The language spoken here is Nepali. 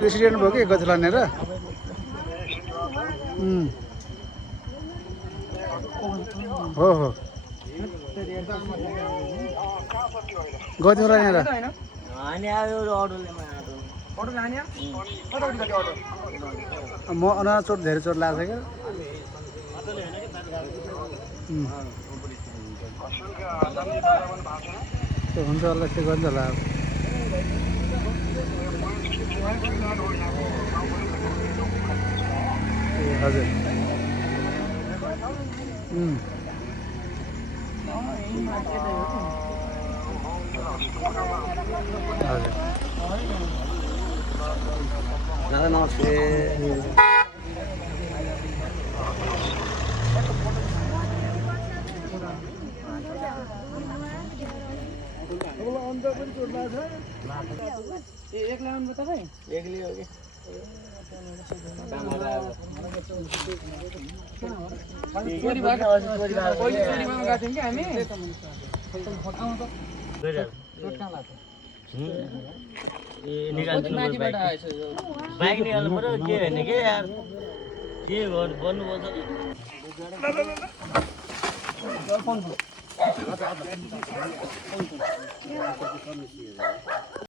प्रेसिडेन्ट भयो कि गति लानेर हो हो गति लानेर म अनार चोट धेरै चोट लाग्छ क्या त्यो हुन्छ होला के गर्छ होला अब हजुर दादा नमस्ते एक लाइन बता भाई एक लिए हो गए चोरी बात चोरी में गएको थियौँ कि हामी माथिबाट आएछ बाइक निकाल्नु पर्यो के होइन के यार के गर्नु पर्छ